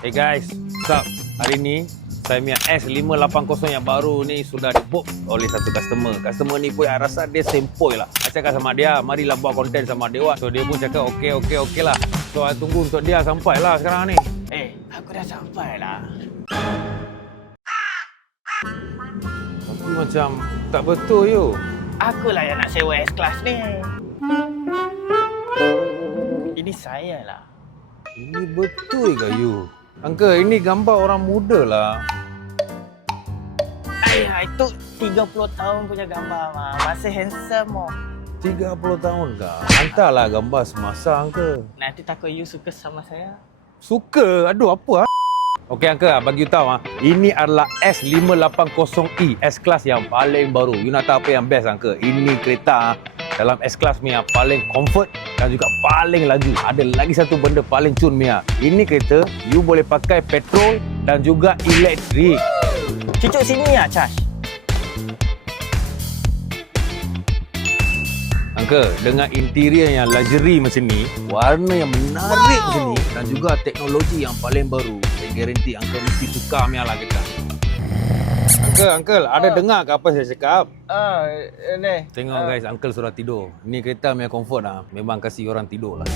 Hey guys, what's up? Hari ni saya punya S580 yang baru ni sudah dibook oleh satu customer. Customer ni pun saya rasa dia sempoi lah. Saya cakap sama dia, marilah buat konten sama dia. So dia pun cakap okey lah. So saya tunggu untuk dia sampai lah sekarang ni. Aku dah sampai lah. Tapi macam tak betul yo. Akulah yang nak sewa S-Class ni. Ini saya lah. Ini betul ke you? Uncle, ini gambar orang muda lah. Ayah, itu 30 tahun punya gambar mah. Masih handsome mah. 30 tahun kah? Hantarlah gambar semasa Uncle. Nanti takut you suka sama saya. Suka? Aduh, apa ah? Okey Uncle, bagi you tahu ini adalah S580e S-Class yang paling baru. You nak tahu apa yang best Uncle? Ini kereta dalam S-Class ni yang paling comfort dan juga paling laju. Ada lagi satu benda paling cun Mia. Ini kereta you boleh pakai petrol dan juga elektrik. Cucuk sini ya, Cash. Uncle, dengan interior yang luxury macam ni, warna yang menarik macam ni dan juga teknologi yang paling baru, saya garanti Uncle mesti suka Mia lah kita. Uncle, ada dengar ke apa saya cakap? Ni. Tengok guys, Uncle sudah tidur. Ni kereta Mia comfort lah. Memang kasih orang tidur lah.